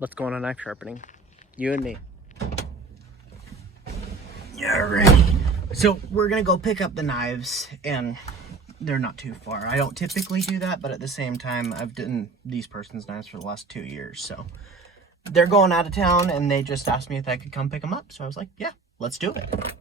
Let's go on a knife sharpening. You and me. Yeah, ready. So we're gonna go pick up the knives, and they're not too far. I don't typically do that, but at the same time, I've done these person's knives for the last 2 years. So they're going out of town, and they just asked me if I could come pick them up. So I was like, yeah, let's do it.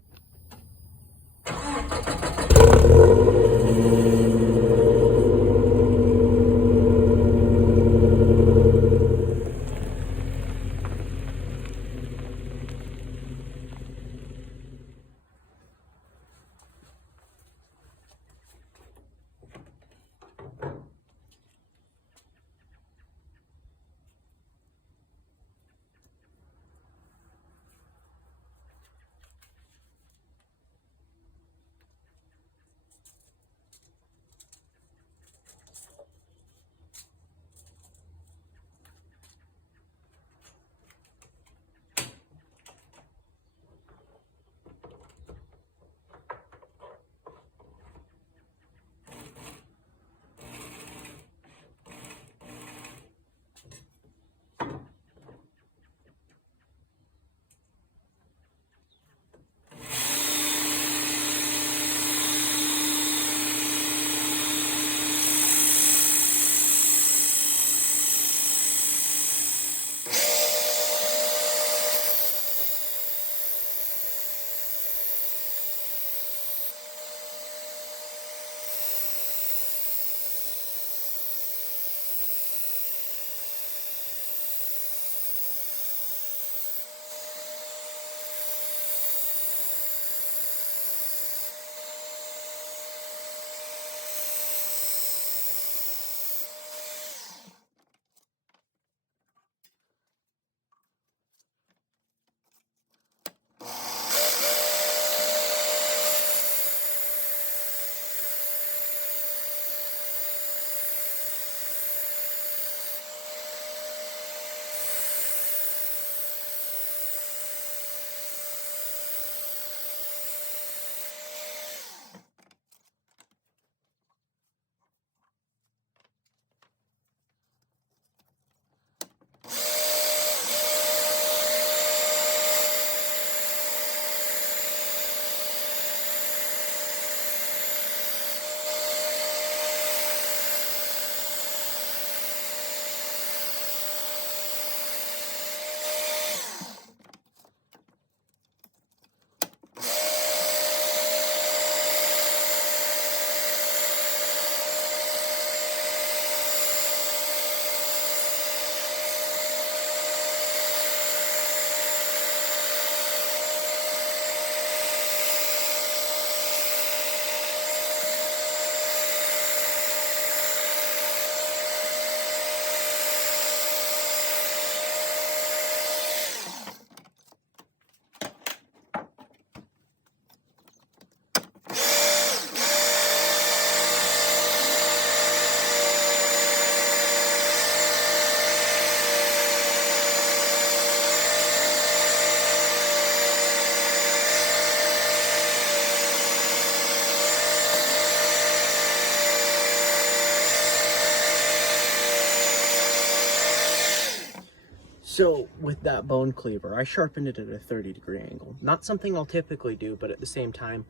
So with that bone cleaver, I sharpened it at a 30-degree angle. Not something I'll typically do, but at the same time,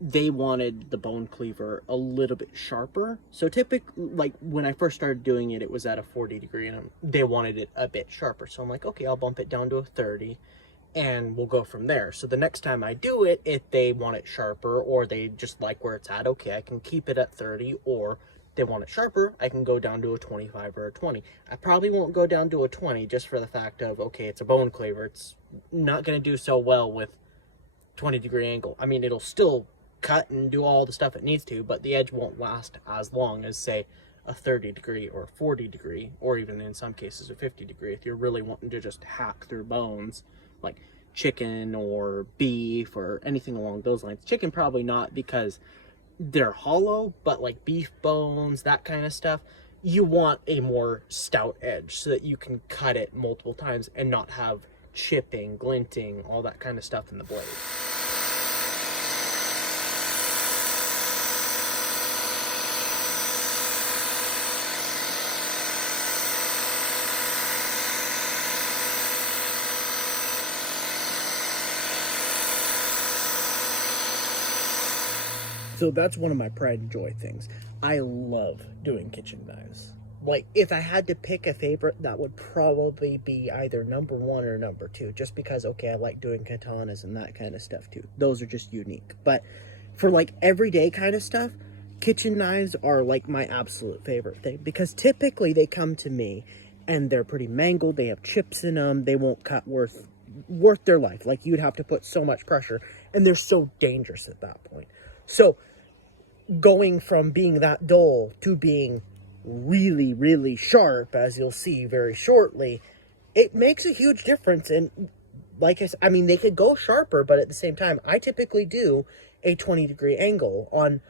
they wanted the bone cleaver a little bit sharper. So typically, like when I first started doing it, it was at a 40-degree, and they wanted it a bit sharper. So I'm like, okay, I'll bump it down to a 30, and we'll go from there. So the next time I do it, if they want it sharper, or they just like where it's at, okay, I can keep it at 30, or they want it sharper, I can go down to a 25 or a 20. I probably won't go down to a 20 just for the fact of, okay, it's a bone cleaver. It's not going to do so well with 20-degree angle. I mean, it'll still cut and do all the stuff it needs to, but the edge won't last as long as, say, a 30-degree or a 40-degree, or even in some cases a 50-degree. If you're really wanting to just hack through bones, like chicken or beef or anything along those lines. Chicken probably not, because they're hollow, but like beef bones, that kind of stuff, you want a more stout edge so that you can cut it multiple times and not have chipping, glinting, all that kind of stuff in the blade. So that's one of my pride and joy things. I love doing kitchen knives. Like, if I had to pick a favorite, that would probably be either number one or number two, just because, okay, I like doing katanas and that kind of stuff too. Those are just unique. But for like everyday kind of stuff, kitchen knives are like my absolute favorite thing, because typically they come to me and they're pretty mangled, they have chips in them, they won't cut worth their life. Like, you'd have to put so much pressure, and they're so dangerous at that point. So going from being that dull to being really, really sharp, as you'll see very shortly, it makes a huge difference. And like I said, I mean, they could go sharper, but at the same time, I typically do a 20-degree angle on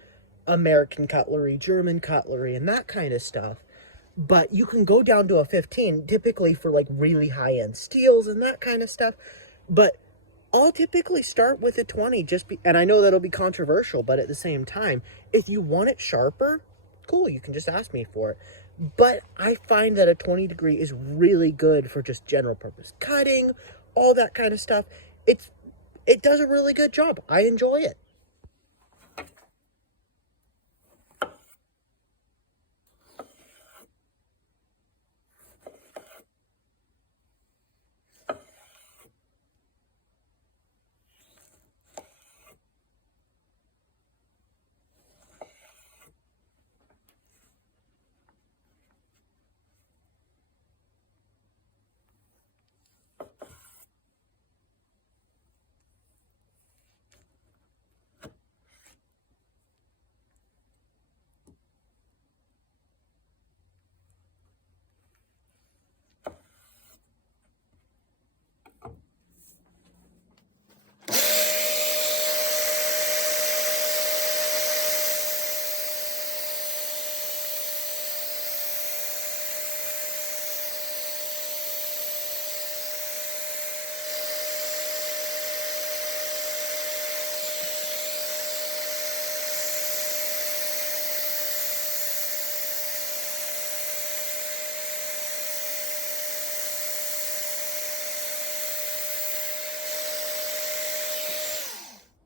American cutlery, German cutlery, and that kind of stuff. But you can go down to a 15, typically for like really high-end steels and that kind of stuff. But I'll typically start with a 20, and I know that'll be controversial, but at the same time, if you want it sharper, cool, you can just ask me for it. But I find that a 20 degree is really good for just general purpose cutting, all that kind of stuff. It does a really good job. I enjoy it.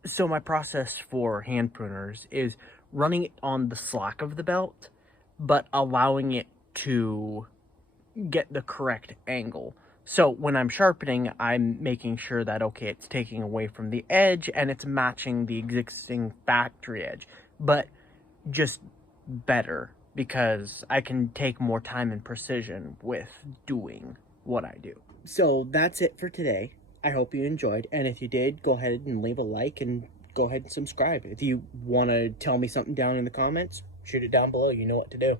So my process for hand pruners is running it on the slack of the belt, but allowing it to get the correct angle. So when I'm sharpening, I'm making sure that, okay, it's taking away from the edge and it's matching the existing factory edge, but just better, because I can take more time and precision with doing what I do. So that's it for today. I hope you enjoyed, and if you did, go ahead and leave a like and go ahead and subscribe. If you want to tell me something down in the comments, shoot it down below. You know what to do.